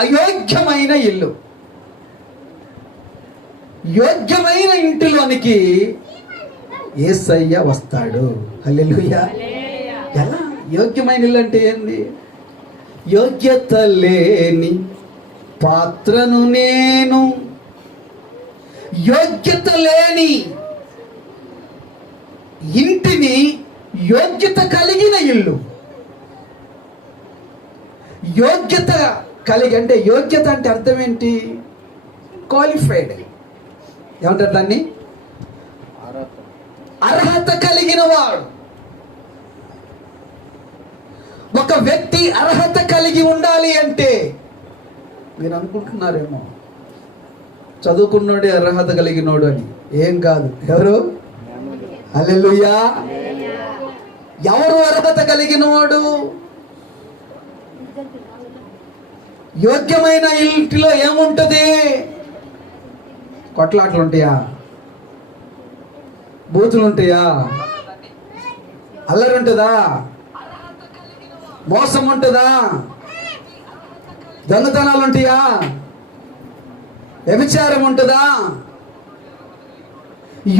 అయోగ్యమైన ఇల్లు. యోగ్యమైన ఇంటిలోనికి యేసయ్య వస్తాడు. హల్లెలూయా. ఎలా? యోగ్యమైన ఇల్లు అంటే ఏంది? యోగ్యత లేని పాత్రను నేను, యోగ్యత లేని ఇంటిని యోగ్యత కలిగిన ఇల్లు. యోగ్యత కలిగి అంటే, యోగ్యత అంటే అర్థం ఏంటి? క్వాలిఫైడ్. ఏమంటారు దాన్ని? అర్హత కలిగిన వాడు. ఒక వ్యక్తి అర్హత కలిగి ఉండాలి అంటే, మీరు అనుకుంటున్నారేమో చదువుకున్నోడే అర్హత కలిగినోడు అని. ఏం కాదు. ఎవరు? హల్లెలూయా. ఎవరు అర్హత కలిగినవాడు? యోగ్యమైన ఇంటిలో ఏముంటది? కొట్లాట్లు ఉంటాయా? బూతులు ఉంటాయా? అల్లరి ఉంటుందా? మోసం ఉంటుందా? దొంగతనాలు ఉంటాయా? వ్యభిచారం ఉంటుందా?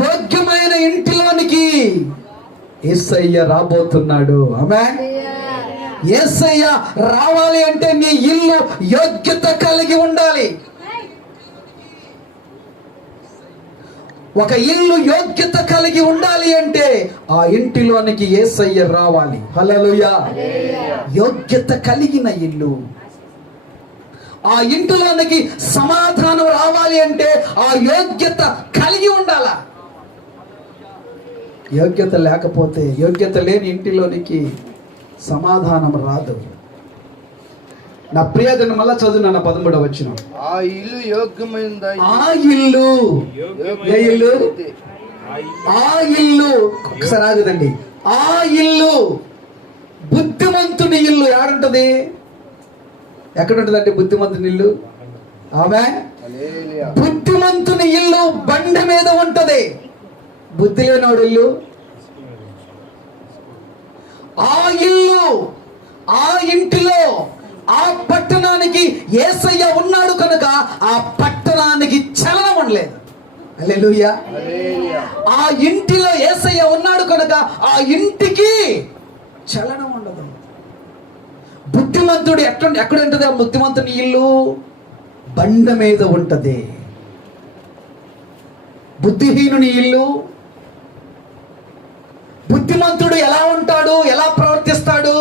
యోగ్యమైన ఇంటిలోనికి యేసయ్య రాబోతున్నాడు. ఆమేన్. యేసయ్య రావాలి అంటే నీ ఇల్లు యోగ్యత కలిగి ఉండాలి. ఒక ఇల్లు యోగ్యత కలిగి ఉండాలి అంటే ఆ ఇంటిలోనికి యేసయ్య రావాలి. హల్లెలూయా. యోగ్యత కలిగిన ఇల్లు. ఆ ఇంటిలోనికి సమాధానం రావాలి అంటే ఆ యోగ్యత కలిగి ఉండాలా. యోగ్యత లేకపోతే, యోగ్యత లేని ఇంటిలోనికి సమాధానం రాదు. నా ప్రియజను మళ్ళా చదువునా 13వ వచనం. ఆ ఇల్లు యోగ్యమైనదా? ఆ ఇల్లు, ఏ ఇల్లు? ఆ ఇల్లు. ఒకసారి ఆగదండి. ఆ ఇల్లు బుద్ధిమంతుని ఇల్లు. ఏడుంటది? ఎక్కడ ఉంటదంటే బుద్ధిమంతుని ఇల్లు? ఆమేన్. బుద్ధిమంతుని ఇల్లు బండ మీద ఉంటది. బుద్ధి లేనివాడు ఇల్లు. ఆ ఇల్లు, ఆ ఇంటిలో, ఆ పట్టణానికి యేసయ్య ఉన్నాడు కనుక ఆ పట్టణానికి చలనం ఉండలేదు. హల్లెలూయా. ఆ ఇంటిలో యేసయ్య ఉన్నాడు కనుక ఆ ఇంటికి చలనం ఉండదు. బుద్ధిమంతుడు ఎక్కడ ఉంటది? ఆ బుద్ధిమంతుని ఇల్లు బండ మీద ఉంటది. బుద్ధిహీనుని ఇల్లు. బుద్ధిమంతుడు ఎలా ఉంటాడు? ఎలా ప్రవర్తిస్తాడు?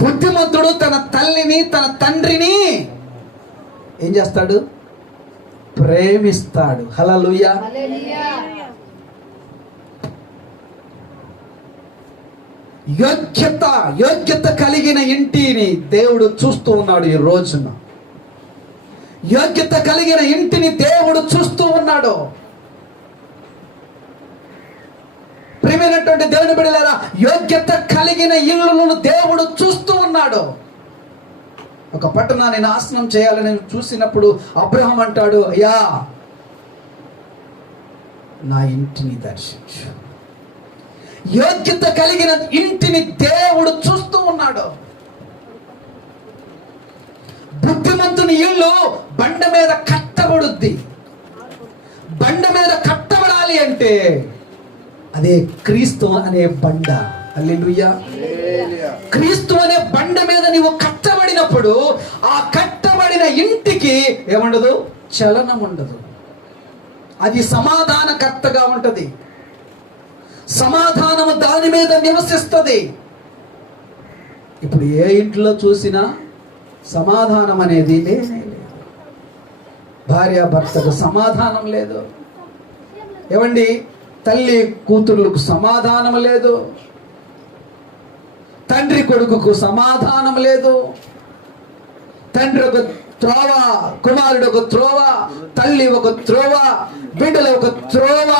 బుద్ధిమంతుడు తన తల్లిని, తన తండ్రిని ఏం చేస్తాడు? ప్రేమిస్తాడు. హల్లెలూయా. యోగ్యత కలిగిన ఇంటిని దేవుడు చూస్తూ ఉన్నాడు ఈ రోజున. యోగ్యత కలిగిన ఇంటిని దేవుడు చూస్తూ ఉన్నాడు. ప్రియమైనటువంటి దేవుని బిడ్డలారా, యోగ్యత కలిగిన ఇల్లులను దేవుడు చూస్తూ ఉన్నాడు. ఒక పట్టణాన్ని నాశనం చేయాలని చూసినప్పుడు అబ్రహాం అంటాడు, అయ్యా నా ఇంటిని దర్శించు. యోగ్యత కలిగిన ఇంటిని దేవుడు చూస్తూ ఉన్నాడు. బుద్ధిమంతుని ఇల్లు బండ మీద కట్టబడుద్ది. బండ మీద కట్టబడాలి అంటే అదే క్రీస్తు అనే బండ. హల్లెలూయా. క్రీస్తు అనే బండ మీద నీవు కట్టబడినప్పుడు ఆ కట్టబడిన ఇంటికి ఏముండదు? చలనం ఉండదు. అది సమాధానకర్తగా ఉంటది. సమాధానము దాని మీద నివసిస్తుంది. ఇప్పుడు ఏ ఇంట్లో చూసినా సమాధానం అనేది లేనే లేదు. భార్యాభర్తకు సమాధానం లేదు. ఏమండి? తల్లి కూతుర్లకు సమాధానం లేదు. తండ్రి కొడుకుకు సమాధానం లేదు. తండ్రి ఒక త్రోవ, కుమారుడు ఒక త్రోవ, తల్లి ఒక త్రోవ, బిడ్డలు ఒక త్రోవ.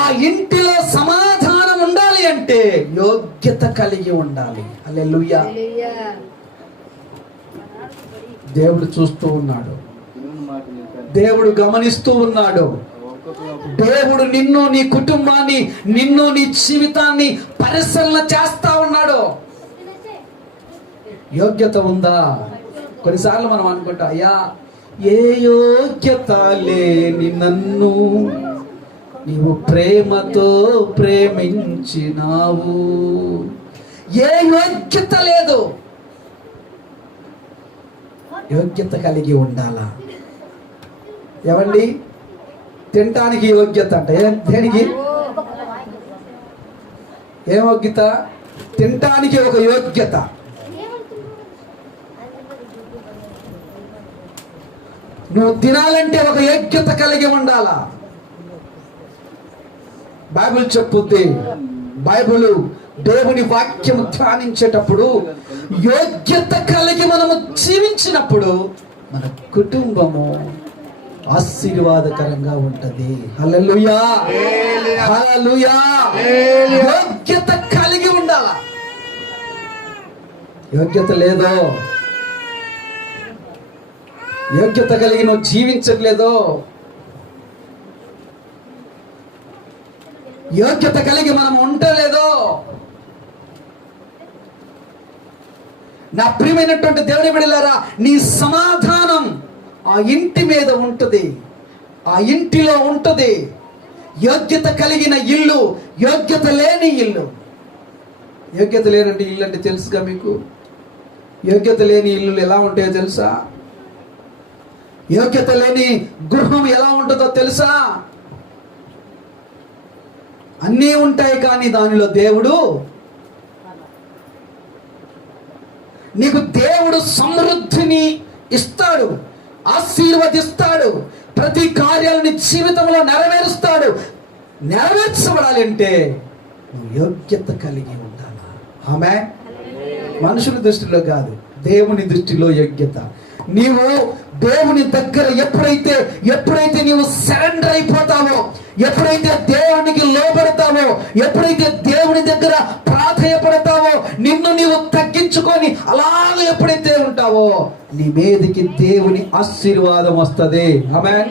ఆ ఇంటిలో సమాధానం ఉండాలి అంటే యోగ్యత కలిగి ఉండాలి. హల్లెలూయా. దేవుడు చూస్తూ ఉన్నాడు. దేవుడు గమనిస్తూ ఉన్నాడు. దేవుడు నిన్ను, నీ కుటుంబాన్ని, నిన్ను, నీ జీవితాన్ని పరిశీలన చేస్తా ఉన్నాడు. యోగ్యత ఉందా? కొన్నిసార్లు మనం అనుకుంటాం, అయ్యా ఏ యోగ్యత లేని నన్ను నీవు ప్రేమతో ప్రేమించినావు. ఏ యోగ్యత లేదు. యోగ్యత కలిగి ఉండాలా? ఏమండి, తినటానికి యోగ్యత అంట. దేనికి? ఏం యోగ్యత? తినటానికి ఒక యోగ్యత. నువ్వు తినాలంటే ఒక యోగ్యత కలిగి ఉండాలా? బైబిల్ చెప్పుద్ది. బైబిల్ దేవుని వాక్యం ధ్యానించేటప్పుడు యోగ్యత కలిగి మనము జీవించినప్పుడు మన కుటుంబము ఆశీర్వాదకరంగా ఉంటది. హల్లెలూయా, హల్లెలూయా. యోగ్యత కలిగి ఉండాలా? యోగ్యత లేదో, యోగ్యత కలిగి నువ్వు జీవించట్లేదో, యోగ్యత కలిగి మనం ఉండలేదో, నా ప్రియమైనటువంటి దేవుని బిడ్డలారా, నీ సమాధానం ఆ ఇంటి మీద ఉంటుంది, ఆ ఇంటిలో ఉంటుంది. యోగ్యత కలిగిన ఇల్లు, యోగ్యత లేని ఇల్లు. యోగ్యత లేనంటే ఇల్లు అంటే తెలుసుగా మీకు? యోగ్యత లేని ఇల్లులు ఎలా ఉంటాయో తెలుసా? యోగ్యత లేని గృహం ఎలా ఉంటుందో తెలుసా? అన్నీ ఉంటాయి కానీ దానిలో దేవుడు, నీకు దేవుడు సమృద్ధిని ఇస్తాడు, ఆశీర్వదిస్తాడు, ప్రతి కార్యాలని జీవితంలో నెరవేరుస్తాడు. నెరవేర్చబడాలంటే నువ్వు యోగ్యత కలిగి ఉండాలి. ఆమె మనుషుల దృష్టిలో కాదు, దేవుని దృష్టిలో యోగ్యత. నీవు దేవుని దగ్గర ఎప్పుడైతే నీవు సరెండర్ అయిపోతావో, ఎప్పుడైతే దేవునికి లోబడతావో, ఎప్పుడైతే దేవుని దగ్గర ప్రాధేయపడతావో, నిన్ను నీవు తగ్గించుకొని అలాగే ఎప్పుడైతే ఉంటావో, నీ మీదకి దేవుని ఆశీర్వాదం వస్తుంది. ఆమేన్.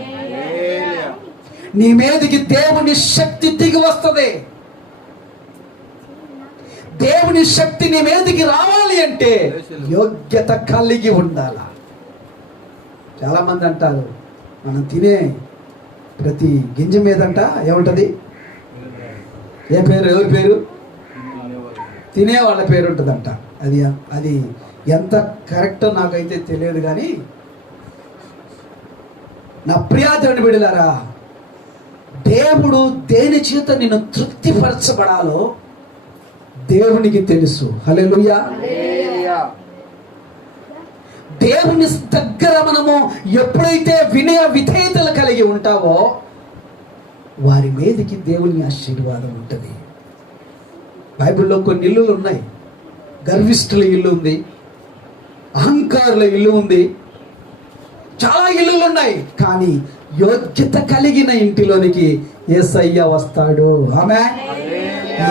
నీ మీదకి దేవుని శక్తి దిగి వస్తుంది. దేవుని శక్తి నీ మీదకి రావాలి అంటే యోగ్యత కలిగి ఉండాలా? చాలా మంది అంటారు, మనం తినే ప్రతి గింజ మీదంట ఏముంటది? ఏ పేరు? ఎవరి పేరు? తినే వాళ్ళ పేరు ఉంటుందంట. అది ఎంత కరెక్టో నాకైతే తెలియదు, కానీ నా ప్రియాదేవుని బిడ్డలారా, దేవుడు దేని చేత నిన్ను తృప్తిపరచబడాలో దేవునికి తెలుసు. హల్లెలూయా. దేవుని దగ్గర మనము ఎప్పుడైతే వినయ విధేయతలు కలిగి ఉంటావో వారి మీదకి దేవుని ఆశీర్వాదం ఉంటుంది. బైబిల్లో కొన్ని ఇల్లులు ఉన్నాయి. గర్విష్ఠుల ఇల్లు ఉంది, అహంకారుల ఇల్లు ఉంది, చాలా ఇల్లులు ఉన్నాయి. కానీ యోగ్యత కలిగిన ఇంటిలోనికి యేసయ్య వస్తాడు. ఆమేన్.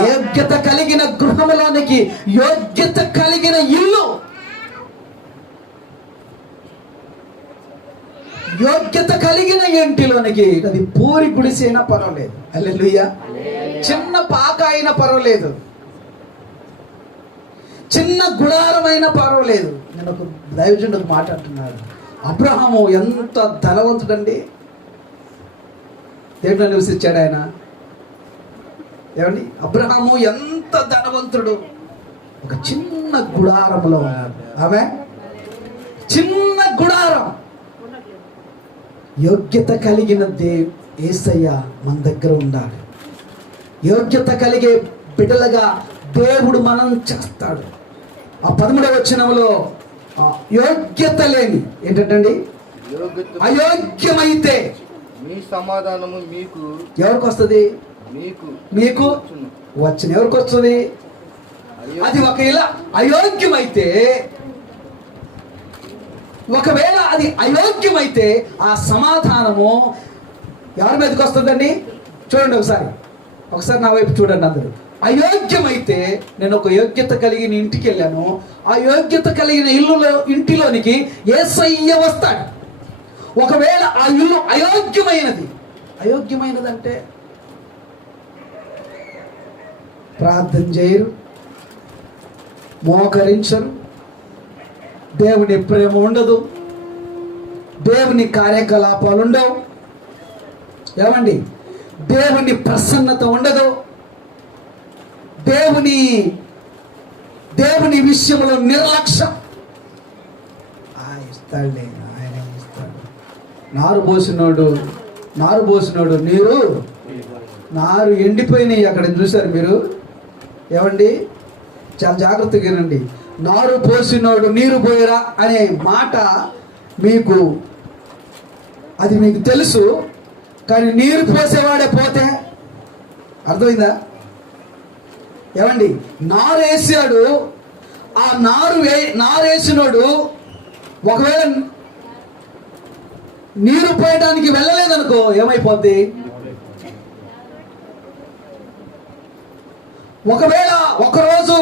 యోగ్యత కలిగిన గృహంలోనికి, యోగ్యత కలిగిన ఇల్లు, యోగ్యత కలిగిన ఇంటిలోనికి, అది పూరి గుడిసైనా పర్వాలేదు. హల్లెలూయా. చిన్న పాక అయినా పర్వాలేదు, చిన్న గుడారమైనా పర్వాలేదు. నేను ఒక దైవజనుడు మాట్లాడుతున్నాడు. అబ్రహాము ఎంత ధనవంతుడండి, దేంట్లో నివసించాడు ఆయన? ఏమండి, అబ్రహాము ఎంత ధనవంతుడు, ఒక చిన్న గుడారంలో ఉన్నాడు. ఆమె చిన్న గుడారం. యోగ్యత కలిగిన యేసయ్య మన దగ్గర ఉండాలి. యోగ్యత కలిగే బిడ్డలుగా దేవుడు మనం చేస్తాడు. ఆ 13వ వచనంలో యోగ్యత లేని ఏంటండి? అయోగ్యమైతే మీ సమాధానము మీకు ఎవరికి వస్తుంది? మీకు వచ్చిన ఎవరికి వస్తుంది? అది ఒకవేళ అయోగ్యమైతే, ఒకవేళ అది అయోగ్యమైతే ఆ సమాధానము ఎవరి మీదకి వస్తుందండి? చూడండి ఒకసారి నా వైపు చూడండి అందరూ. అయోగ్యమైతే, నేను ఒక యోగ్యత కలిగిన ఇంటికి వెళ్ళాను, ఆ యోగ్యత కలిగిన ఇంటిలోనికి యేసయ్య వస్తాడు. ఒకవేళ ఆ ఇల్లు అయోగ్యమైనదంటే ప్రార్థన చేయరు, మోకరించరు, దేవుని ప్రేమ ఉండదు, దేవుని కార్యకలాపాలు ఉండవు, ఏమండి, దేవుని ప్రసన్నత ఉండదు, దేవుని విషయంలో నిర్లక్ష్యం. ఇస్తాడులే, ఆయన ఇస్తాడు. నారు పోసినోడు నారు ఎండిపోయినాయి అక్కడ చూశారు మీరు, ఏమండి, చాలా జాగ్రత్తగా వినండి. నారు పోసినోడు నీరు పోయిరా అనే మాట అది మీకు తెలుసు, కానీ నీరు పోసేవాడే పోతే అర్థమైందా? ఏమండి, నారు వేసాడు, ఆ నారు వేసినోడు ఒకవేళ నీరు పోయడానికి వెళ్ళలేదనుకో ఏమైపోద్ది? ఒకవేళ ఒకరోజు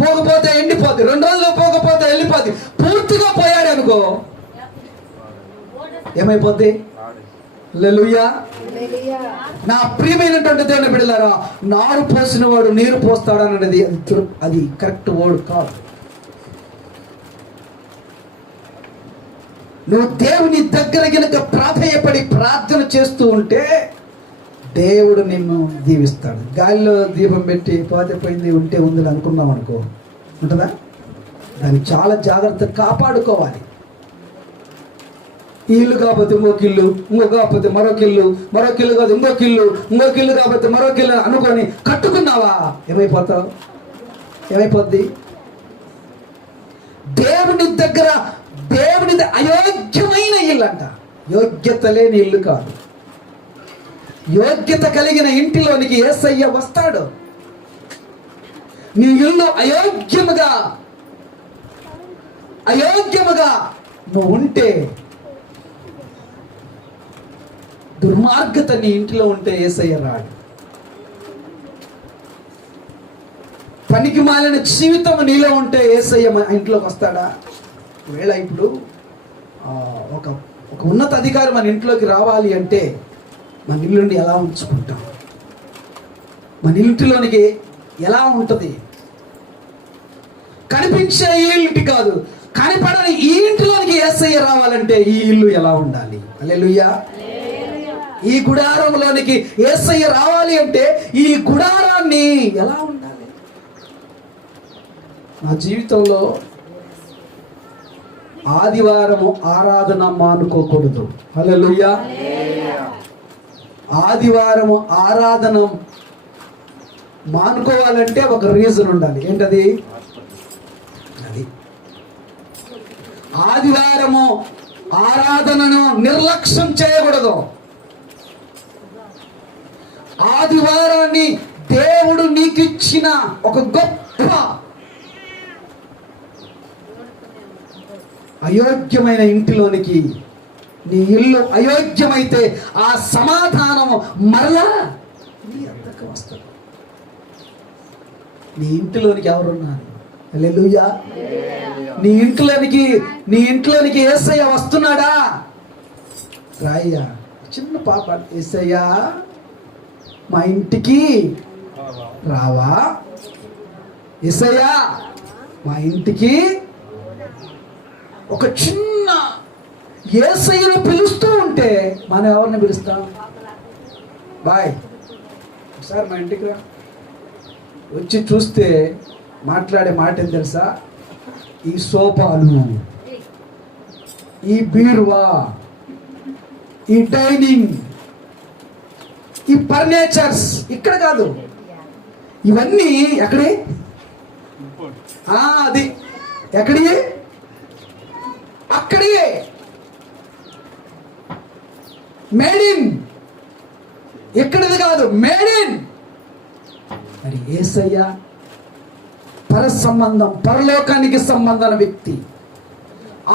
పోకపోతే ఎండిపోద్ది, 2 రోజులు పోకపోతే వెళ్ళిపోద్ది. పూర్తిగా పోయాడు అనుకో ఏమైపోద్ది? హల్లెలూయా. నా ప్రియమైనటువంటి దేవుని బిడ్డలారా, నారు పోసిన వాడు నీరు పోస్తాడన్నది అది కరెక్ట్ వర్డ్ కాదు. నువ్వు దేవుని దగ్గర గనుక ప్రాధేయపడి ప్రార్థన చేస్తూ ఉంటే దేవుడు నిన్ను దీవిస్తాడు. గాలిలో దీపం పెట్టి పోతే ఉంటే ఉంది అనుకున్నాం అనుకో, ఉంటుందా? దాన్ని చాలా జాగ్రత్తగా కాపాడుకోవాలి. ఈ ఇల్లు కాకపోతే ఇంకొక ఇల్లు, కాకపోతే మరొక ఇల్లు కాదు ఇంకొక ఇల్లు కాకపోతే మరొక ఇల్లు అనుకొని కట్టుకున్నావా ఏమైపోద్ది? దేవునిది అయోగ్యమైన ఇల్లు అంట. యోగ్యత లేని ఇల్లు కాదు, యోగ్యత కలిగిన ఇంటిలోనికి యేసయ్య వస్తాడు. నీ ఇల్లు అయోగ్యముగా నువ్వు ఉంటే, దుర్మార్గత నీ ఇంటిలో ఉంటే యేసయ్య రాడు. పనికి మాలిన జీవితం నీలో ఉంటే యేసయ్య ఇంట్లోకి వస్తాడా? వేళ ఇప్పుడు ఒక ఉన్నత అధికారి మన ఇంట్లోకి రావాలి అంటే మన ఇల్లుండి ఎలా ఉంచుకుంటాం? మన ఇంటిలోనికి ఎలా ఉంటుంది? కనిపించే ఈ ఇంటి కాదు, కనిపడని ఈ ఇంటిలోనికి యేసయ్య రావాలంటే ఈ ఇల్లు ఎలా ఉండాలి? హల్లెలూయా. ఈ గుడారంలోనికి యేసయ్య రావాలి అంటే ఈ గుడారాన్ని ఎలా ఉండాలి? నా జీవితంలో ఆదివారము ఆరాధన మానుకోకూడదు. హల్లెలూయా. ఆదివారము ఆరాధన మానుకోవాలంటే ఒక రీజన్ ఉండాలి. ఏంటది? అది ఆదివారము ఆరాధనను నిర్లక్ష్యం చేయకూడదు. ఆదివారాన్ని దేవుడు నీకు ఇచ్చిన ఒక గొప్ప, అయోగ్యమైన ఇంటిలోనికి నీ ఇల్లు అయోగ్యమైతే ఆ సమాధానము మరలా నీ అంతకు వస్తుంది. నీ ఇంటిలోనికి ఎవరున్నారు? హల్లెలూయా. నీ ఇంట్లోనికి యేసయ్య వస్తున్నాడా? రాయ్యా, చిన్న పాప, యేసయ్య మా ఇంటికి రావా? యేసయ్య మా ఇంటికి. ఒక చిన్న యేసయ్యను పిలుస్తూ ఉంటే మనం ఎవరిని పిలుస్తాం? బాయ్ సార్ మా ఇంటికి రా. వచ్చి చూస్తే మాట్లాడే మాట ఏం తెలుసా? ఈ సోఫాలు, ఈ బీరువా, ఈ డైనింగ్, ఈ ఫర్నిచర్స్ ఇక్కడ కాదు, ఇవన్నీ ఎక్కడి? అది ఎక్కడి? అక్కడియే. మేడ్ ఇన్, ఎక్కడిది కాదు, మేడ్ ఇన్. మరి యేసయ్య పరలోకానికి సంబంధం వ్యక్తి.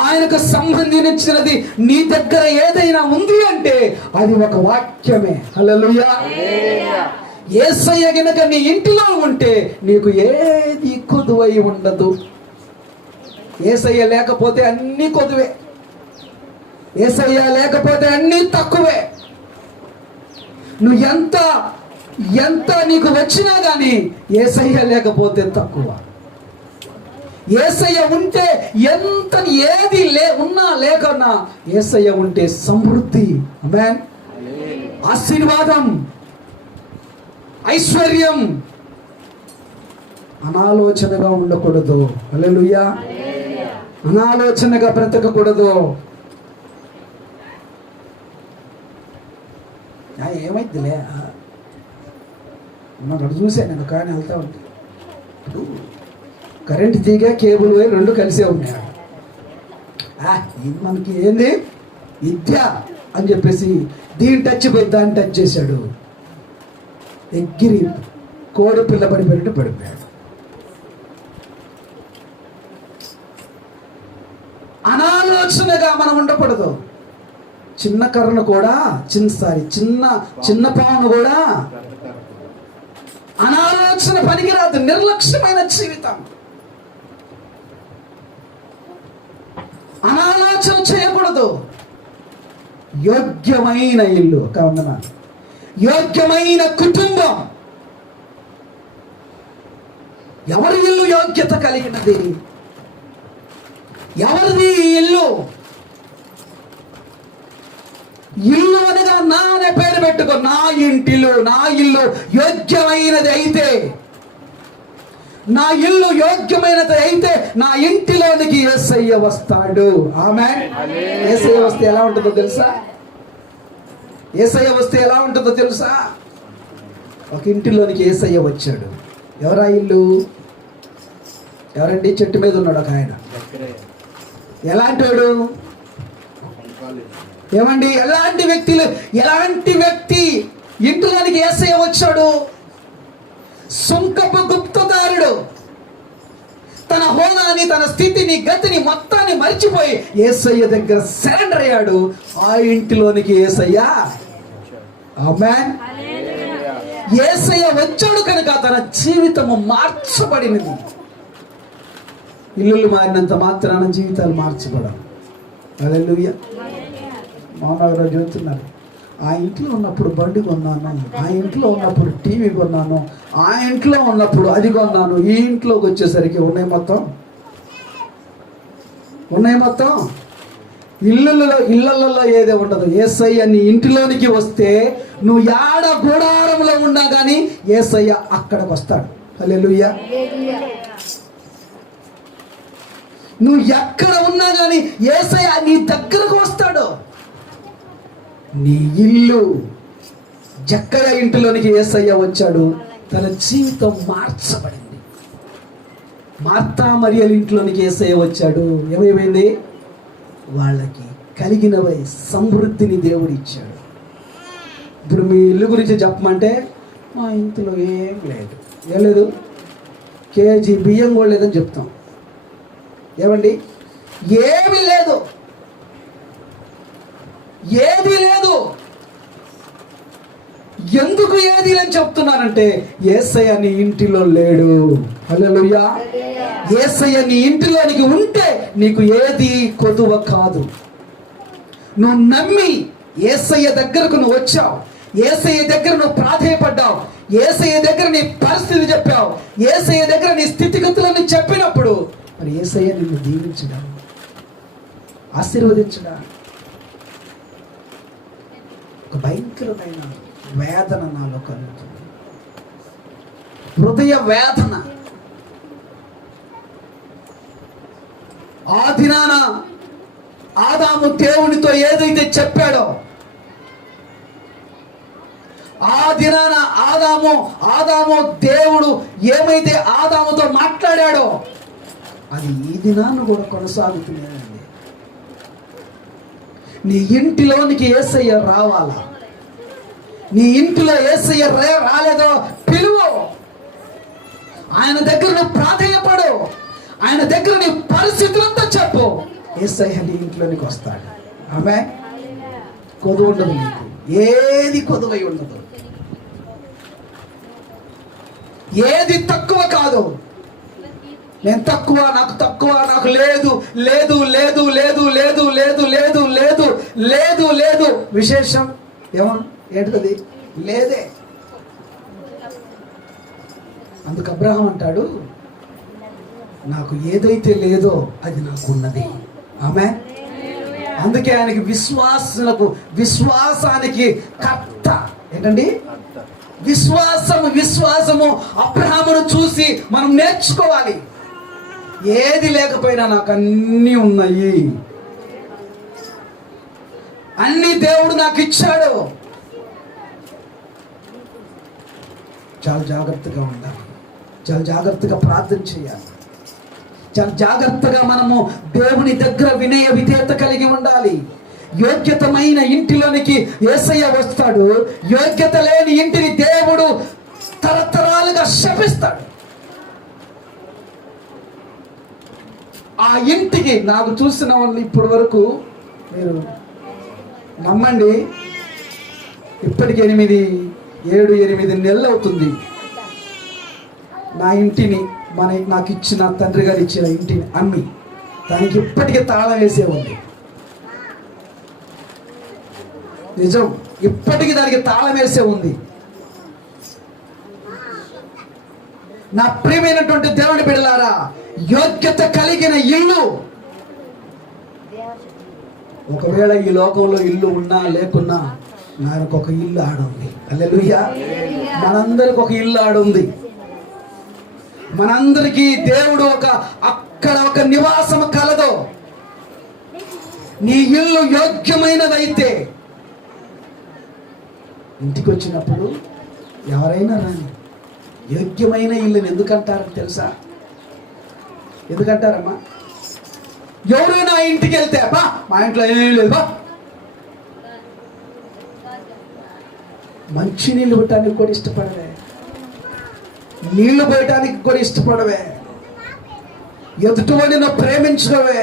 ఆయనకు సంబంధించినది నీ దగ్గర ఏదైనా ఉంది అంటే అది ఒక వాక్యమే. హల్లెలూయా. యేసయ్య గనుక నీ ఇంటిలో ఉంటే నీకు ఏది కొదువై ఉండదు. యేసయ్య లేకపోతే అన్ని కొదువే, యేసయ్య లేకపోతే అన్ని తక్కువే. నువ్వు ఎంత నీకు వచ్చినా కానీ యేసయ్య లేకపోతే తక్కువ. యేసయ్య ఉంటే ఎంత ఏది ఉన్నా లేకన్నా యేసయ్య ఉంటే సమృద్ధి, ఆమేన్, ఆశీర్వాదం, ఐశ్వర్యం. అనాలోచనగా ఉండకూడదు. హల్లెలూయా. అనాలోచనగా బ్రతకకూడదు. ఏమైందిలే అక్కడ చూశాను నేను, కానీ వెళ్తా ఉంది. ఇప్పుడు కరెంట్ తీగ కేబుల్ వైర్ రెండు కలిసే ఉన్నాయి. ఇది మనకి ఏంది విద్య అని చెప్పేసి దీన్ని టచ్ పోయి దాన్ని టచ్ చేశాడు. ఎగ్గిరి కోడి పిల్ల పడిపోయినట్టు పడిపోయాడు. అనాలోచనగా మనం ఉండకూడదు. చిన్న కర్రను కూడా చిన్న పావును కూడా అనాలోచన పనికిరాదు. నిర్లక్ష్యమైన జీవితం, అనాలోచన చేయకూడదు. యోగ్యమైన ఇల్లు, యోగ్యమైన కుటుంబం. ఎవరి ఇల్లు యోగ్యత కలిగినది? ఎవరిది ఇల్లు? ఇల్లు అనగా నా అనే పేరు పెట్టుకో. నా ఇల్లు యోగ్యమైనది అయితే, నా ఇల్లు యోగ్యమైనది అయితే నా ఇంటిలోనికి యేసయ్య వస్తాడు. ఆమేన్. యేసయ్య వస్తే ఎలా ఉంటుందో తెలుసా? యేసయ్య వస్తే ఎలా ఉంటుందో తెలుసా? ఒక ఇంటిలోనికి యేసయ్య వచ్చాడు. ఎవరా ఇల్లు? ఎవరండి? చెట్టు మీద ఉన్నాడు ఒక ఆయన. ఎలాంటి వాడు? ఏమండి? ఎలాంటి వ్యక్తి ఇంటిలోనికి యేసయ్య వచ్చాడు? సుంకపు గుప్తదారుడు. తన హోదాని, తన స్థితిని, గతిని మొత్తాన్ని మర్చిపోయి యేసయ్య దగ్గర సరెండర్ అయ్యాడు. ఆ ఇంటిలోనికి యేసయ్య, ఆమేన్, యేసయ్య వచ్చాడు కనుక తన జీవితము మార్చబడినది. ఇల్లులు మారినంత మాత్రాన జీవితాలు మార్చబడాలి. హల్లెలూయా. మౌనగారు చెబుతున్నారు, ఆ ఇంట్లో ఉన్నప్పుడు బండి కొన్నాను, ఆ ఇంట్లో ఉన్నప్పుడు టీవీ కొన్నాను, ఆ ఇంట్లో ఉన్నప్పుడు అది కొన్నాను, ఈ ఇంట్లోకి వచ్చేసరికి ఉన్నాయి మొత్తం ఇళ్ళల్లో ఏదే ఉండదు. యేసయ్య నీ ఇంటిలోనికి వస్తే నువ్వు యాడ గూడారంలో ఉన్నా కానీ యేసయ్య అక్కడికి వస్తాడు. హల్లెలూయా. నువ్వు ఎక్కడ ఉన్నా కానీ యేసయ్య నీ దగ్గరకు వస్తాడు. నీ ఇల్లు జక్కయ్య ఇంటిలోనికి యేసయ్య వచ్చాడు. తన జీవితం మార్చబడింది. మార్తా మరియల ఇంట్లోనికి యేసయ్య వచ్చాడు. ఏమైంది? వాళ్ళకి కలిగినవై సమృద్ధిని దేవుడు ఇచ్చాడు. ఇప్పుడు మీ ఇల్లు గురించి చెప్పమంటే మా ఇంట్లో ఏం లేదు, కేజీ బియ్యం కూడా లేదని చెప్తాం. ఏమండి? ఏమీ లేదు, ఏది లేదు. ఎందుకు ఏది అని చెప్తున్నానంటే యేసయ్య నీ ఇంటిలో లేడు. హల్లెలూయా. యేసయ్య నీ ఇంటిలోనికి ఉంటే నీకు ఏది కొదువ కాదు. నువ్వు నమ్మి యేసయ్య దగ్గరకు నువ్వు వచ్చావు, యేసయ్య దగ్గర నువ్వు ప్రాధేయపడ్డావు, యేసయ్య దగ్గర నీ పరిస్థితి చెప్పావు, యేసయ్య దగ్గర నీ స్థితిగతులను చెప్పినప్పుడు మరి యేసయ్య నిన్ను దీవించడా, ఆశీర్వదించడా? ఒక భయంకరమైన వేదన నాలో కలుగుతుంది. హృదయ వేదన. ఆ దినాన ఆదాము దేవునితో ఏదైతే చెప్పాడో, ఆ దినాన ఆదాము దేవుడు ఏమైతే ఆదాముతో మాట్లాడాడో అది ఈ దినాన్ని కూడా కొనసాగుతున్నాయండి. నీ ఇంటిలోనికి యేసయ్య రావాలా? నీ ఇంటిలో యేసయ్య రాలేదో పిలువు. ఆయన దగ్గర నువ్వు ప్రాధేయపడు. ఆయన దగ్గర నీ పరిస్థితులంతా చెప్పు. యేసయ్య నీ ఇంట్లోనికి వస్తాడు. ఆమేన్. కొదువు ఉండదు నీకు, ఏది కొదువై ఉండదు, ఏది తక్కువ కాదు. నేను తక్కువ, నాకు లేదు. విశేషం ఏంటది? లేదే. అందుకు అబ్రహాం అంటాడు, నాకు ఏదైతే లేదో అది నాకున్నది. ఆమేన్. అందుకే ఆయనకి విశ్వాసానికి కర్త ఏంటండి? విశ్వాసము. అబ్రహామును చూసి మనం నేర్చుకోవాలి. ఏది లేకపోయినా నాకు అన్నీ ఉన్నాయి, అన్ని దేవుడు నాకు ఇచ్చాడు. చాలా జాగ్రత్తగా ఉండాలి, చాలా జాగ్రత్తగా ప్రార్థన చేయాలి, చాలా జాగ్రత్తగా మనము దేవుని దగ్గర వినయ విధేయత కలిగి ఉండాలి. యోగ్యతమైన ఇంటిలోనికి యేసయ్య వస్తాడు, యోగ్యత లేని ఇంటిని దేవుడు తరతరాలుగా శపిస్తాడు. ఆ ఇంటికి నాకు చూసిన వాళ్ళు ఇప్పటి వరకు మీరు నమ్మండి, ఇప్పటికి 7-8 నెలలు అవుతుంది నా ఇంటిని నాకు ఇచ్చిన తండ్రి గారు ఇచ్చిన ఇంటిని అమ్మి దానికి ఇప్పటికే తాళం వేసే ఉంది. నిజం, ఇప్పటికీ దానికి తాళం వేసే ఉంది. నా ప్రియమైనటువంటి దేవుని బిడ్డలారా, యోగ్యత కలిగిన ఇల్లు, ఒకవేళ ఈ లోకంలో ఇల్లు ఉన్నా లేకున్నా నాకు ఒక ఇల్లు ఆడుంది. హల్లెలూయా. మనందరికి ఒక ఇల్లు ఆడుంది. మనందరికీ దేవుడు అక్కడ ఒక నివాసం కలదు. నీ ఇల్లు యోగ్యమైనదైతే ఇంటికి వచ్చినప్పుడు ఎవరైనా రాని యోగ్యమైన ఇల్లుని ఎందుకంటారని తెలుసా? ఎందుకంటారమ్మా? ఎవరైనా ఇంటికి వెళ్తే బా మా ఇంట్లో ఏమీ లేదు, బా మంచి నీళ్ళు పెట్టడానికి కూడా ఇష్టపడవే, నీళ్లు పోయటానికి కూడా ఇష్టపడవే, ఎదుటివాడిని ప్రేమించవే,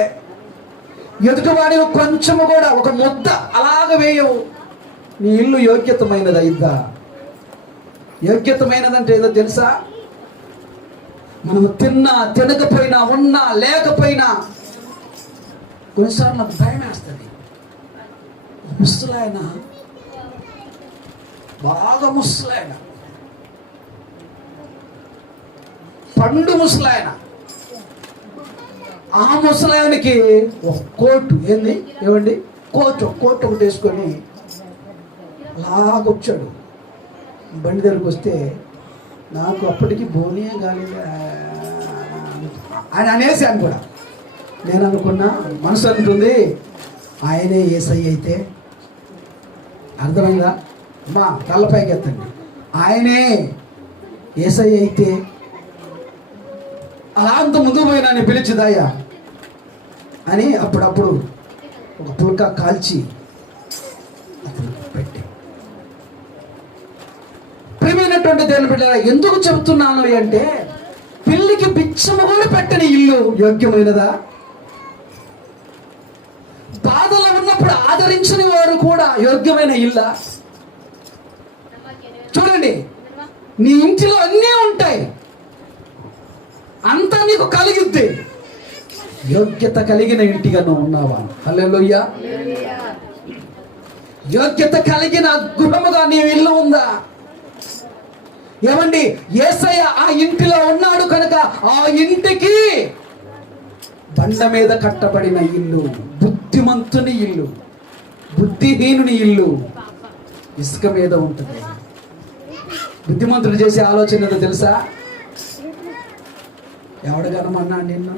ఎదుటివాడి కొంచెము కూడా ఒక ముద్ద అలాగ వేయవు. నీ ఇల్లు యోగ్యతమైనది అయిద్దా? యోగ్యతమైనదంటే ఏదో తెలుసా? మనము తినకపోయినా ఉన్నా లేకపోయినా కొన్నిసార్లు నాకు భయం వేస్తుంది. ముసలాయన, బాగా ముసలాయన, పండు ముసలాయన, ఆ ముసలాయనకి ఒక కోటు ఏమండి కోటు ఒకటి వేసుకొని అలాగొచ్చాడు. బండి దగ్గరికి వస్తే నాకు అప్పటికి బోనే కాలేదు ఆయన అనేసాను కూడా. నేను అనుకున్నా, మనసు అంటుంది ఆయనే యేసయ్య అయితే. అర్థమైందా అమ్మా? తలపైకి ఎత్తండి. ఆయనే యేసయ్య అయితే అలా అంత ముందు పోయినా నేను పిలిచిదాయా అని అప్పుడప్పుడు ఒక పుల్కా కాల్చి అతను పెట్టి. ప్రియమైనటువంటి దేవుని బిడ్డలారా, ఎందుకు చెబుతున్నాను అంటే పిల్లికి బిచ్చము కూడా పెట్టని ఇల్లు యోగ్యమైనదా? బాధలో ఉన్నప్పుడు ఆదరించని వారు కూడా యోగ్యమైన ఇల్లా? చూడండి, నీ ఇంటిలో అన్నీ ఉంటాయి, అంతా నీకు కలిగిద్ది. యోగ్యత కలిగిన ఇంటిగా నువ్వు ఉన్నావా? హల్లెలూయా. యోగ్యత కలిగిన గృహముగా నీ ఇల్లు ఉందా? ఏమండి, యేసయ్య ఆ ఇంటిలో ఉన్నాడు కనుక ఆ ఇంటికి బండ మీద కట్టబడిన ఇల్లు, బుద్ధిమంతుని ఇల్లు, బుద్ధిహీనుని ఇల్లు ఇసుక మీద ఉంటుంది. బుద్ధిమంతుడు చేసే ఆలోచన ఏదో తెలుసా? ఎవడు కనమన్నా నిన్ను?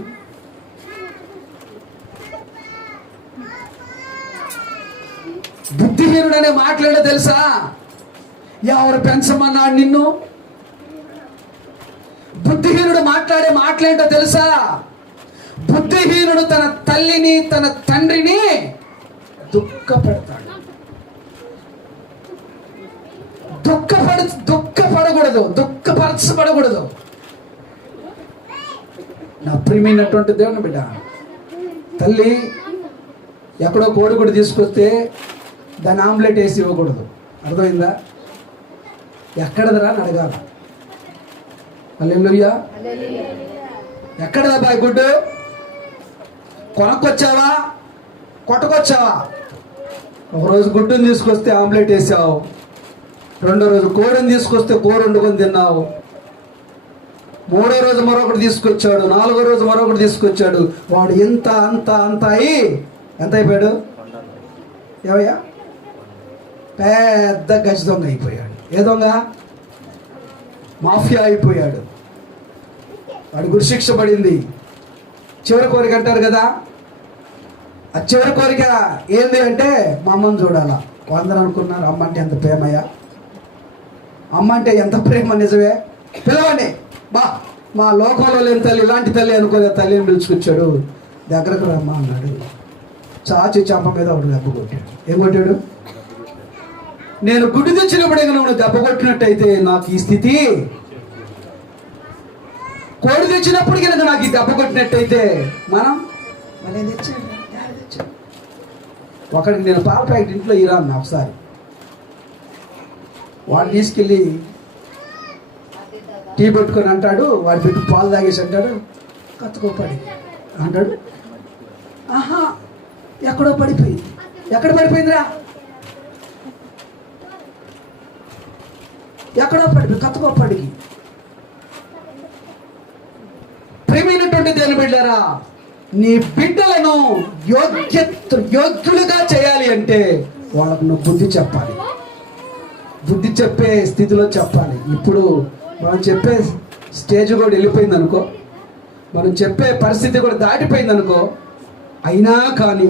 బుద్ధిహీనుడనే మాట్లాడో తెలుసా? ఎవరు పెంచమన్నాడు నిన్ను? బుద్ధిహీనుడు మాట్లాడే మాట్లాడో తెలుసా? బుద్ధిహీనుడు తన తల్లిని తన తండ్రిని దుఃఖపడతాడు. దుఃఖపరచబడకూడదు. నా ప్రియమైనటువంటి దేవుని బిడ్డ, తల్లి ఎక్కడో కోడిగుడ్డు తీసుకొస్తే దాన్ని ఆమ్లెట్ వేసి ఇవ్వకూడదు. అర్థమైందా? ఎక్కడదరా అని అడగాలి. హల్లెలూయా. ఎక్కడదా బాయ్ గుడ్డు? కొనకొచ్చావా, కొట్టకొచ్చావా? ఒకరోజు గుడ్డుని తీసుకొస్తే ఆమ్లెట్ వేసావు, రెండో రోజు కోడిని తీసుకొస్తే కూర వండుకొని తిన్నావు, మూడో రోజు మరొకటి తీసుకొచ్చాడు, నాలుగో రోజు మరొకటి తీసుకొచ్చాడు. వాడు ఇంత అంత అంత అయి ఎంత అయిపోయాడు? ఏవయ్యా? పెద్ద గజ దొంగ అయిపోయాడు. ఏ దొంగ? మాఫియా అయిపోయాడు. వాడి గురిశిక్ష పడింది. చివరి కోరిక అంటారు కదా, ఆ చివరి కోరిక ఏంది అంటే మా అమ్మని చూడాలా. అందరూ అనుకున్నారు అమ్మ అంటే ఎంత ప్రేమయ్యా, అమ్మ అంటే ఎంత ప్రేమ. నిజమే, పిలవండి బా, మా లోకంలో లేని తల్లి, ఇలాంటి తల్లి అనుకోలే. తల్లిని పిలుచుకొచ్చాడు. దగ్గరకు రమ్మా అన్నాడు. చాచి చాప మీద ఒకడు దెబ్బ కొట్టాడు. ఏం కొట్టాడు? నేను గుడి తెచ్చినప్పుడే నువ్వు దెబ్బ కొట్టినట్టయితే నాకు ఈ స్థితి, కోడి తెచ్చినప్పుడు కనుక నాకు ఈ దెబ్బ కొట్టినట్టయితే మనం మళ్ళీ తెచ్చాడు. ఒకడికి నేను పాల ప్యాకెట్ ఇంట్లో ఇరా అన్న ఒకసారి. వాడు తీసుకెళ్ళి టీ పెట్టుకొని అంటాడు, వాడు పెట్టి పాలు తాగేసి అంటాడు, కత్తుకోపడి అంటాడు. ఆహా, ఎక్కడో పడిపోయింది. ఎక్కడ పడిపోయిందిరా? ఎక్కడో పడిపోయి కత్తుకోపడికి. ప్రేమైనటువంటి దేవుని బిడ్డలారా, నీ బిడ్డలను యోగ్యులుగా చేయాలి అంటే వాళ్ళకు నువ్వు బుద్ధి చెప్పాలి. బుద్ధి చెప్పే స్థితిలో చెప్పాలి. ఇప్పుడు మనం చెప్పే స్టేజ్ కూడా వెళ్ళిపోయింది అనుకో, మనం చెప్పే పరిస్థితి కూడా దాటిపోయింది అనుకో, అయినా కానీ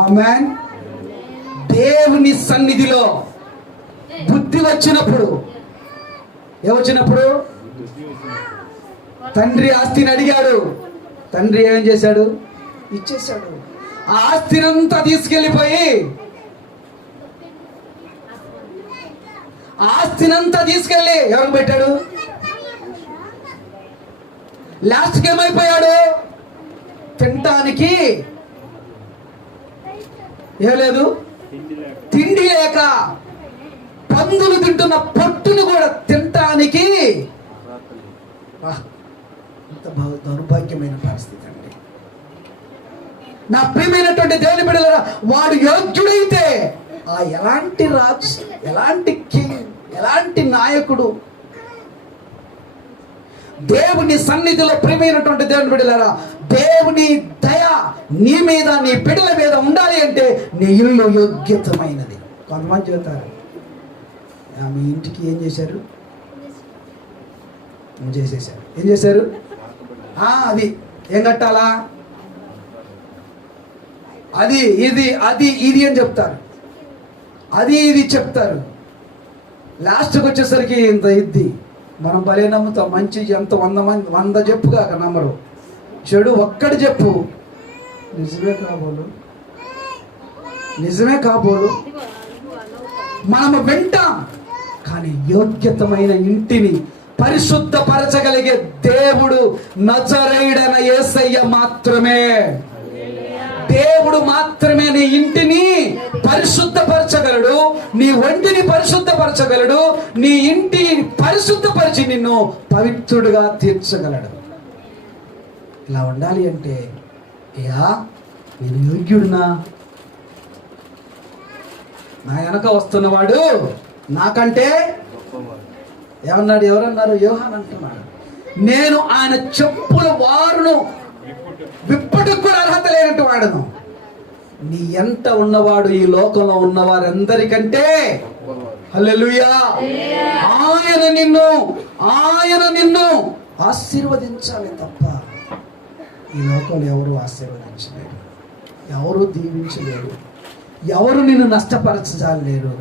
ఆమేన్, దేవుని సన్నిధిలో బుద్ధి వచ్చినప్పుడు, ఏమొచ్చినప్పుడు? తండ్రి ఆస్తిని అడిగాడు. తండ్రి ఏం చేశాడు? ఇచ్చేశాడు. ఆ ఆస్తినంతా తీసుకెళ్ళిపోయి ఎవరికి పెట్టాడు? లాస్ట్కి ఏమైపోయాడు? తినటానికి ఏం లేదు, తిండి లేక పందులు తింటున్న పొట్టును కూడా తినటానికి. ఎంత దౌర్భాగ్యమైన పరిస్థితి అండి. నా ప్రియమైనటువంటి దేవుని బిడ్డలారా, వాడు యోగ్యుడైతే ఆ ఎలాంటి రాజు, ఎలాంటి కింగ్, ఎలాంటి నాయకుడు, దేవుని సన్నిధిలో ప్రియమైనటువంటి దేవుని బిడ్డలారా, దేవుని దయ నీ మీద, నీ బిడ్డల మీద ఉండాలి అంటే నీ ఇల్లు యోగ్యతమైనది. కొంతమంది చెబుతారు, మీ ఇంటికి ఏం చేశారు? చేసేసారు. ఏం చేశారు? అది ఏం కట్టాలా, అది ఇది, అది ఇది అని చెప్తారు. అది ఇది చెప్తారు. లాస్ట్కి వచ్చేసరికి ఇంత ఇద్ది. మనం భలే నమ్ముతాం. మంచి ఎంత 100 చెప్పు కాక నమ్మరు. చెడు ఒక్కడి చెప్పు, నిజమే కాబోలు మనము వింటాం. కానీ యోగ్యతమైన ఇంటిని పరిశుద్ధపరచగలిగే దేవుడు నజరేయుడైన యేసయ్య మాత్రమే. దేవుడు మాత్రమే నీ ఇంటిని పరిశుద్ధపరచగలడు, నీ ఒంటిని పరిశుద్ధపరచగలడు, నీ ఇంటి పరిశుద్ధపరిచి నిన్ను పవిత్రుడుగా తీర్చగలడు. ఇలా ఉండాలి అంటే అయ్యా నేను యోగ్యుడునా? నా వెనక వస్తున్నవాడు నాకంటే ఏమన్నాడు? ఎవరన్నారు? యోహాను అంటున్నాడు, నేను ఆయన చెప్పుల వారును విప్పటికి కూడా అర్హత లేనట్టు వాడును. నీ ఎంట ఉన్నవాడు ఈ లోకంలో ఉన్నవారందరికంటే హల్లెలూయా, ఆయన నిన్ను ఆశీర్వదించాలి తప్ప ఈ లోకంలో ఎవరు ఆశీర్వదించలేరు, ఎవరు దీవించలేరు, ఎవరు నిన్ను నష్టపరచజాలలేరు,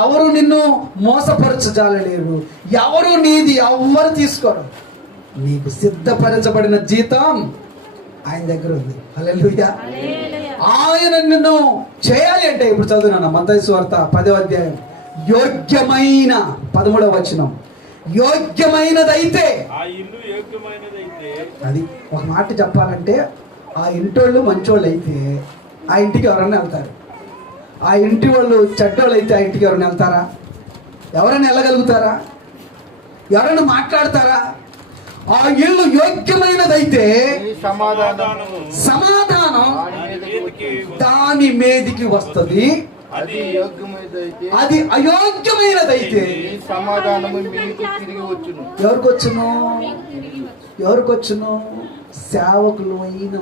ఎవరు నిన్ను మోసపరచజాలలేరు, ఎవరు నీది ఎవ్వరు తీసుకోరు. నీకు సిద్ధపరచబడిన జీతం ఆయన దగ్గర ఉంది. హల్లెలూయా. ఆయన నిన్ను చేయాలి అంటే ఇప్పుడు చదువునా మత్తయి సువార్త 10వ అధ్యాయం యోగ్యమైన 13వ వచనం, యోగ్యమైనదైతే, అది ఒక మాట చెప్పాలంటే ఆ ఇంటోళ్ళు మంచోళ్ళు అయితే ఆ ఇంటికి ఎవరన్నా వెళ్తారు, ఆ ఇంటి వాళ్ళు చెడ్డోళ్ళు అయితే ఆ ఇంటికి ఎవరైనా వెళ్తారా? ఎవరైనా వెళ్ళగలుగుతారా? ఎవరైనా మాట్లాడతారా? ఆ ఇల్లు యోగ్యమైనదైతే సమాధానం దాని మీదికి వస్తుంది. అయోగ్యమైనదైతే అది అయోగ్యమైనదైతే ఈ సమాధానము మీకు తిరిగి వచ్చును. ఎవరికి వచ్చును? సేవకులు అయిన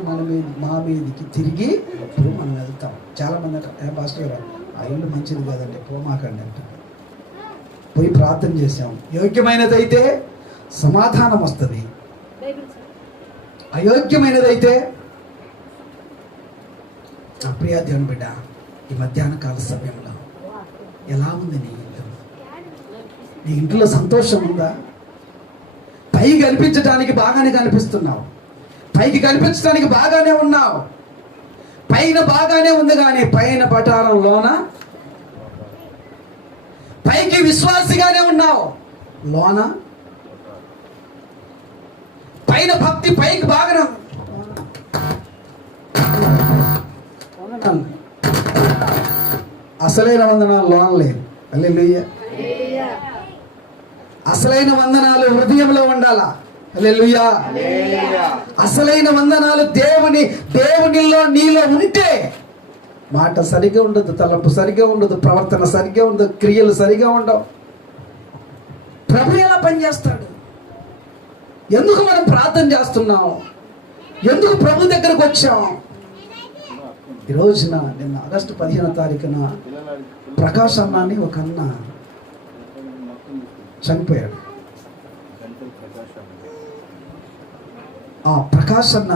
మా మీదకి తిరిగి ఇప్పుడు మనం వెళ్తాం. చాలా మంది అంటారు, పాస్టర్ గారు ఆ ఇల్లు మంచిది కదండి, పోమాకండి అంటారు. పోయి ప్రార్థన చేసాం, యోగ్యమైనదైతే సమాధానం వస్తుంది, అయోగ్యమైనదైతే నా ప్రియ దేవుని బిడ్డ, ఈ మధ్యాహ్న కాల సమయంలో ఎలా ఉంది నీ ఇల్లు? నీ ఇంట్లో సంతోషం ఉందా? పైకి కనిపించడానికి బాగానే కనిపిస్తున్నావు, పైకి కనిపించడానికి బాగానే ఉన్నావు, పైన బాగానే ఉంది, కానీ పైన పటారంలోన పైకి విశ్వాసిగానే ఉన్నావు, లోన పైన భక్తి పైకి బాగానే అసలైన వందనాలు లోన లేదు. హల్లెలూయా. అసలైన వందనాలు హృదయంలో ఉండాలా. హల్లెలూయా. అసలైన వందనాలు దేవునిలో నీలో ఉంటే మాట సరిగా ఉండదు, తలంపు సరిగా ఉండదు, ప్రవర్తన సరిగా ఉండదు, క్రియలు సరిగా ఉండవు. ప్రభు ఎలా పనిచేస్తాడు? ఎందుకు మనం ప్రార్థన చేస్తున్నాం? ఎందుకు ప్రభు దగ్గరకు వచ్చాం? ఈ రోజున నిన్న ఆగస్టు 15వ తారీఖున ప్రకాష్ అన్న అని ఒక అన్న చనిపోయాడు. ఆ ప్రకాష్ అన్న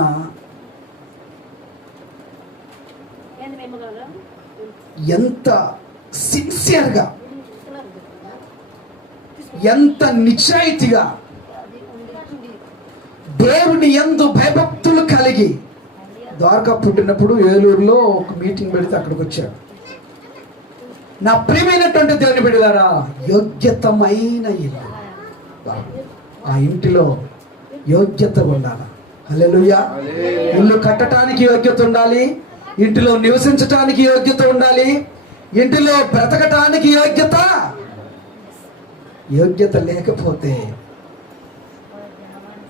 ఎంత సిన్సియర్గా, ఎంత నిశ్చయితీగా, దేవుని యందు భయభక్తులు కలిగి ద్వారకా పుట్టినప్పుడు ఏలూరులో ఒక మీటింగ్ పెడితే అక్కడికి వచ్చాడు. నా ప్రియమైనటువంటి దేవుని బిడ్డలారా, యోగ్యతమైన ఇల్లు, ఆ ఇంటిలో యోగ్యత ఉండాలి. హల్లెలూయా. ఇల్లు కట్టడానికి యోగ్యత ఉండాలి, ఇంటిలో నివసించటానికి యోగ్యత ఉండాలి, ఇంటిలో బ్రతకటానికి యోగ్యత లేకపోతే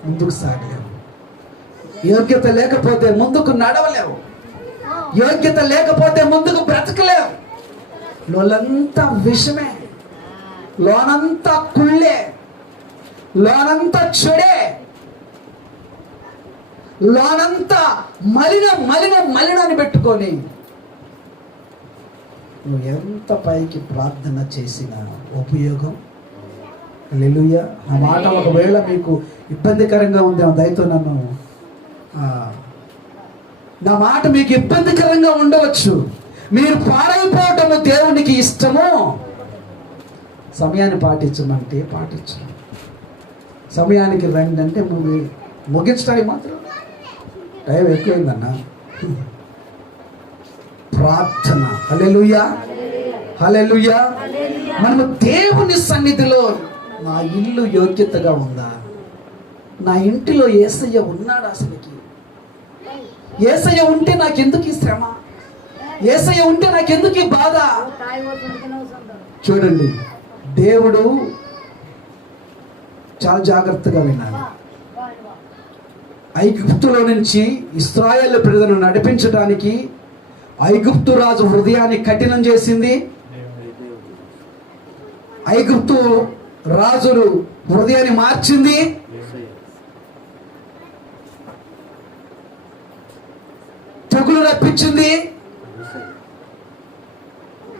ముందుకు సాగలేవు, యోగ్యత లేకపోతే ముందుకు నడవలేవు, యోగ్యత లేకపోతే ముందుకు బ్రతకలేవు. లోనంతా విషమే, లోనంతా కుళ్ళే, లోనంతా చెడే, లోనంతా మలినాన్ని పెట్టుకొని నువ్వు ఎంత పైకి ప్రార్థన చేసినా ఉపయోగం. హల్లెలూయా. ఆ మాట ఒకవేళ మీకు ఇబ్బందికరంగా ఉందేమో, దయతో నా మాట మీకు ఇబ్బందికరంగా ఉండవచ్చు. మీరు పాడైపోవటము దేవునికి ఇష్టము. సమయాన్ని పాటించమంటే పాటించు, సమయానికి రండి అంటే ముగించడానికి మాత్రం టైం ఎక్కువైందన్నా. ప్రార్థన. హల్లెలూయా. హల్లెలూయా. మనము దేవుని సన్నిధిలో నా ఇల్లు యోగ్యతగా ఉందా? నా ఇంటిలో యేసయ్య ఉన్నాడు? అసలుకి యేసయ్య ఉంటే నాకెందుకు ఈ శ్రమ? యేసయ్య ఉంటే నాకెందుకు ఈ బాధ? చూడండి, దేవుడు చాలా జాగ్రత్తగా వినాలి. ఐగుప్తులో నుంచి ఇశ్రాయేలు ప్రజలను నడిపించడానికి ఐగుప్తు రాజు హృదయాన్ని కఠినం చేసింది. ఐగుప్తు రాజులు హృదయాన్ని మార్చింది. తెగులు రప్పించింది,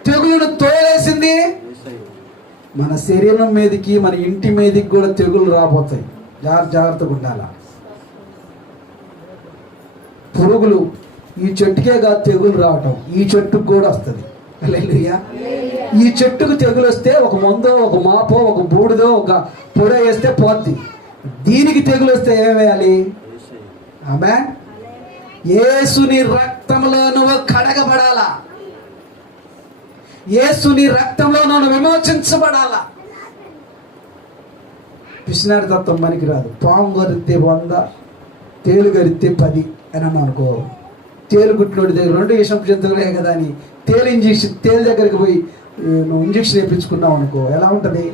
తెగులును తోలేసింది. మన శరీరం మీదకి, మన ఇంటి మీదకి కూడా తెగులు రాబోతాయి. జాగ్రత్తగా ఉండాలా. పురుగులు ఈ చెట్టుకే కాదు తెగులు రావటం, ఈ చెట్టుకు కూడా వస్తుంది. హల్లెలూయా. ఈ చెట్టుకు తెగులు వస్తే ఒక మందో, ఒక మాపో, ఒక బూడిదో, ఒక పొడ వేస్తే పోద్ది. దీనికి తెగులు వస్తే ఏం వేయాలి? ఆమేన్. యేసుని రక్తంలో నువ్వు కడగబడాలా, యేసుని రక్తంలో నువ్వు విమోచించబడాలా. పిసినారి తత్వం మనకి రాదు. పాము గరిస్తే 100, తేలు గరిస్తే 10 అని అన్నాను అనుకో. తేలు గుట్లోడి దగ్గర 2 విషం జంతువులే కదా అని తేలు దగ్గరికి పోయి నువ్వు ఇంజక్షన్ వేయించుకున్నావు అనుకో, ఎలా ఉంటుంది?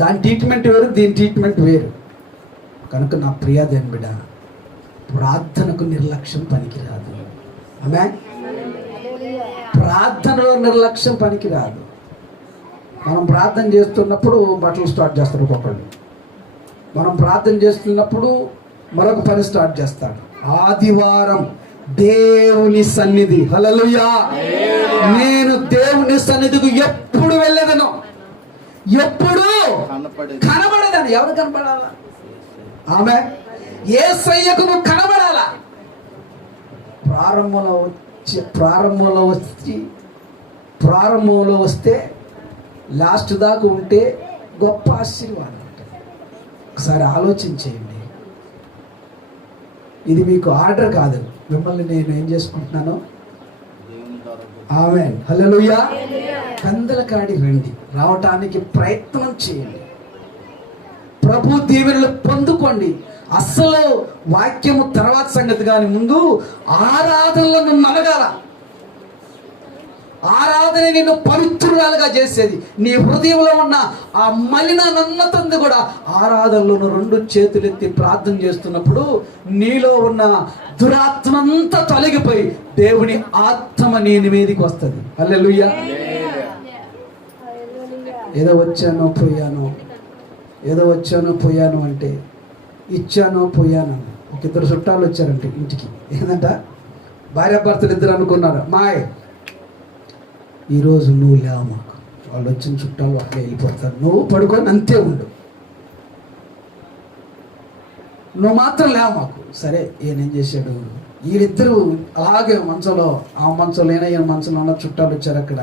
దాని ట్రీట్మెంట్ వేరు, దీని ట్రీట్మెంట్ వేరు. కనుక నా ప్రియ దేవుని బిడ్డ, ప్రార్థనకు నిర్లక్ష్యం పనికిరాదు. ఆమేన్. ప్రార్థనలో నిర్లక్ష్యం పనికి రాదు. మనం ప్రార్థన చేస్తున్నప్పుడు బట్టలు స్టార్ట్ చేస్తారు ఒక్కొక్కళ్ళు. మనం ప్రార్థన చేస్తున్నప్పుడు మరొక పని స్టార్ట్ చేస్తాడు. ఆదివారం దేవుని సన్నిధి, హల్లెలూయా, నేను దేవుని సన్నిధికి ఎప్పుడు వెళ్ళేదను, ఎప్పుడు కనబడేదాన్ని. ఎవరు కనబడాలా? ఆమె యేసయ్యకు నువ్వు కనబడాలా. ప్రారంభంలో వస్తే లాస్ట్ దాకా ఉంటే గొప్ప ఆశీర్వాదం ఉంటుంది. ఒకసారి ఆలోచించేయండి. ఇది మీకు ఆర్డర్ కాదు, మిమ్మల్ని నేను ఏం చేసుకుంటున్నాను. ఆమేన్, హల్లెలూయా. కందలకాడి రండి, రావటానికి ప్రయత్నం చేయండి. ప్రభు దీవెనలు పొందుకోండి. అసలు వాక్యము తర్వాత సంగతి, కానీ ముందు ఆరాధనలో నువ్వు నలగాల. ఆరాధన నిన్ను పవిత్రురాలుగా చేసేది. నీ హృదయంలో ఉన్న ఆ మలినన్నతంది కూడా ఆరాధనలో రెండు చేతులెత్తి ప్రార్థన చేస్తున్నప్పుడు నీలో ఉన్న దురాత్మంతా తొలగిపోయి దేవుని ఆత్మ నీ మీదకి వస్తుంది. హల్లెలూయా. ఏదో వచ్చాను పోయాను అంటే ఇచ్చాను పోయాను. ఒక ఇద్దరు చుట్టాలు వచ్చారంటే ఇంటికి. ఏంటంట, భార్యాభర్తలు ఇద్దరు అనుకున్నారు, మాయ్ ఈరోజు నువ్వు లేవు మాకు. వాళ్ళు వచ్చిన చుట్టాలు అట్లా వెళ్ళిపోతారు, నువ్వు పడుకొని అంతే ఉండు, నువ్వు మాత్రం లేవు మాకు. సరే, ఈయనేం చేశాడు, వీళ్ళిద్దరూ అలాగే మంచంలో, ఆ మంచంలో ఈయన మంచంలో ఉన్న చుట్టాలు వచ్చారు. అక్కడ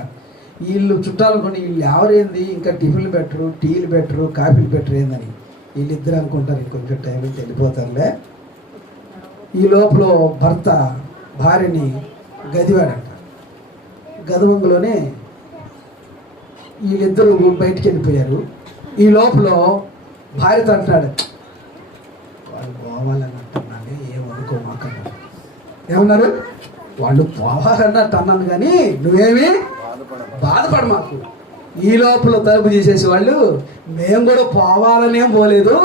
వీళ్ళు చుట్టాలు కొని వీళ్ళు ఎవరేంది, ఇంకా టిఫిన్లు పెట్టరు, టీలు పెట్టరు, కాఫీలు పెట్టరు ఏందని వీళ్ళిద్దరు అనుకుంటారు, ఇంకొంచెం టైం వెళ్ళిపోతారులే. ఈ లోపల భర్త భార్యని గదివాడంట. గదవంగలోనే వీళ్ళిద్దరూ బయటికి వెళ్ళిపోయారు. ఈ లోపల భార్యతో అంటున్నాడు, వాళ్ళు పోవాలని అంటున్నాను, ఏమనుకో మాకన్నా. ఏమన్నారు, వాళ్ళు పోవాలన్నట్టు అన్నాను, కానీ నువ్వేమి బాధపడ మాకు. ఈ లోపల తలుపు తీసేసి వాళ్ళు, మేము కూడా పోవాలనేం పోలేదు,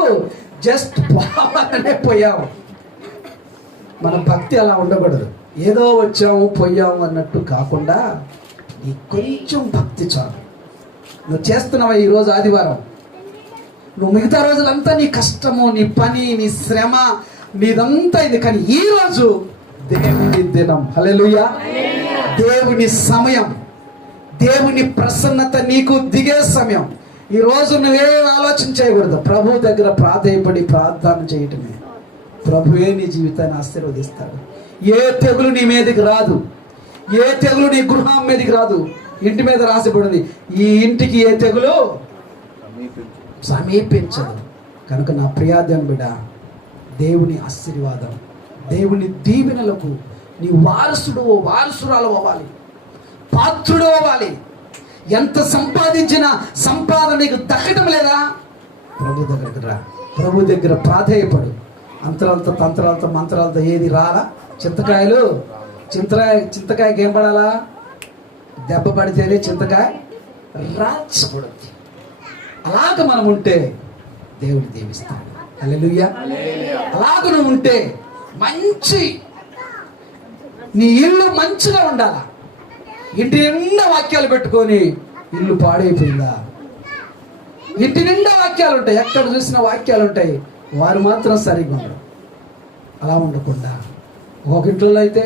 జస్ట్ పోవాలనే పోయాము. మన భక్తి అలా ఉండకూడదు. ఏదో వచ్చాము పోయాము అన్నట్టు కాకుండా నీ కొంచెం భక్తి చాలు. నువ్వు చేస్తున్నావా ఈరోజు ఆదివారం, నువ్వు మిగతా రోజులంతా నీ కష్టము, నీ పని, నీ శ్రమ, నీదంతా ఇది, కానీ ఈరోజు దేవుని దినం, హల్లెలూయా, దేవుని సమయం, దేవుని ప్రసన్నత నీకు దిగే సమయం. ఈరోజు నువ్వేం ఆలోచన చేయకూడదు, ప్రభు దగ్గర ప్రాధేయపడి ప్రార్థన చేయటమే. ప్రభువే నీ జీవితాన్ని ఆశీర్వదిస్తాడు. ఏ తెగులు నీ మీదకి రాదు, ఏ తెగులు నీ గృహం మీదకి రాదు. ఇంటి మీద రాసిపడింది, ఈ ఇంటికి ఏ తెగులు సమీపించదు. కనుక నా ప్రియాదేవం బిడ్డ, దేవుని ఆశీర్వాదం, దేవుని దీవెనలకు నీ వారసురాలు అవ్వాలి, పాత్రుడు అవ్వాలి. ఎంత సంపాదించినా సంపాదన నీకు దక్కడం లేదా, ప్రభు దగ్గరకు రా, ప్రభు దగ్గర ప్రాధేయపడు. అంతరాలతో తంత్రాలతో మంత్రాలతో ఏది రాలా. చింతకాయకి ఏం పడాలా, దెబ్బ పడితేనే చింతకాయ రాచబడుద్ది. అలాగ మనం ఉంటే దేవుడు దీవిస్తాడు. హల్లెలూయా. అలాగ నువ్వు ఉంటే మంచి, నీ ఇల్లు మంచిగా ఉండాలా. ఇంటి నిండా వాక్యాలు పెట్టుకొని ఇల్లు పాడైపోయిందా? ఇంటి నిండా వాక్యాలు ఉంటాయి, ఎక్కడ చూసిన వాక్యాలు ఉంటాయి, వారు మాత్రం సరిగ్గా ఉండరు. అలా ఉండకుండా ఒక ఇంట్లో అయితే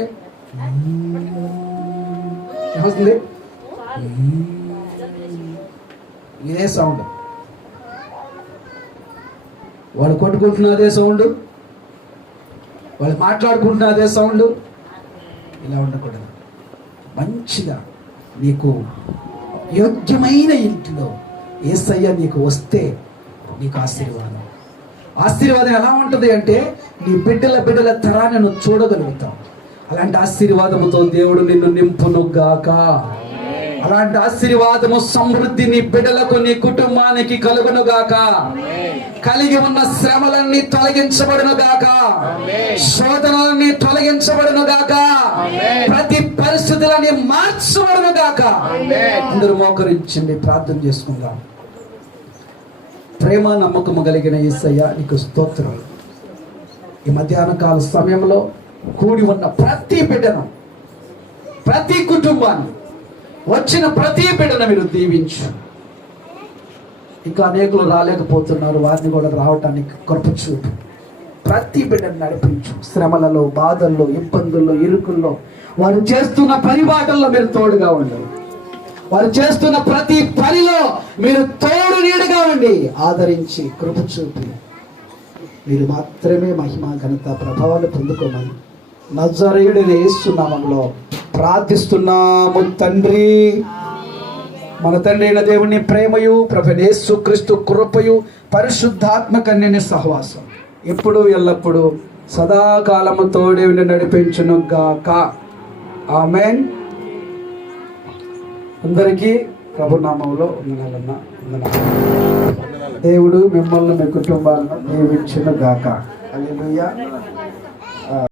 ఏమవుతుంది, ఇదే సౌండ్, వాళ్ళు కొట్టుకుంటున్న అదే సౌండ్, వాళ్ళు మాట్లాడుకుంటున్న అదే సౌండ్. ఇలా ఉండకూడదు. మంచిగా నీకు యోగ్యమైన ఇంటిలో యేసయ్య నీకు వస్తే నీకు ఆశీర్వాదం. ఆశీర్వాదం ఎలా ఉంటుంది అంటే, నీ బిడ్డల తరాన్ని నువ్వు చూడగలుగుతావు. అలాంటి ఆశీర్వాదముతో దేవుడు నిన్ను నింపునుగాక. అలాంటి ఆశీర్వాదము సమృద్ధి నీ బిడ్డలకు, నీ కుటుంబానికి కలుగునుగాక. కలిగి ఉన్న శ్రమలన్నీ తొలగించబడునుగాక, శోధనలన్నీ తొలగించబడునుగాక, ప్రతి పరిస్థితులని మార్చబడునుగాక. అందరూ మోకరించండి, ప్రార్థన చేసుకుందాం. ప్రేమ నమ్మకము కలిగిన యేసయ్య నీకు స్తోత్రం. ఈ మధ్యాహ్న కాల సమయంలో కూడి ఉన్న ప్రతి బిడ్డను, ప్రతి కుటుంబాన్ని వచ్చిన ప్రతి బిడ్డను మీరు దీవించు. ఇంకా అనేకులు రాలేకపోతున్నారు, వారిని కూడా రావటానికి కృప చూపు. ప్రతి బిడ్డను నడిపించు. శ్రమలలో, బాధల్లో, ఇబ్బందుల్లో, ఇరుకుల్లో, వారు చేస్తున్న పరిబాటల్లో మీరు తోడుగా ఉండండి. వారు చేస్తున్న ప్రతి పనిలో మీరు తోడు నీడగా ఉండి ఆదరించి కృప చూపి మీరు మాత్రమే మహిమ, ఘనత, ప్రభావాలు పొందుకోమని నజరేయుడైన యేసు నామములో ప్రార్థిస్తున్నాము తండ్రి. మన తండ్రి అయిన దేవుని ప్రేమయు, ప్రభువైన యేసుక్రీస్తు కృపయు, పరిశుద్ధాత్మ కన్యని సహవాసం ఎప్పుడు ఎల్లప్పుడు సదాకాలము తోడే ఉండి నడిపించును గాక. ఆమేన్. అందరికీ ప్రభునామంలో వందనాలన్నా. దేవుడు మిమ్మల్ని, మీ కుటుంబాలను దీవించును గాక. హల్లెలూయా.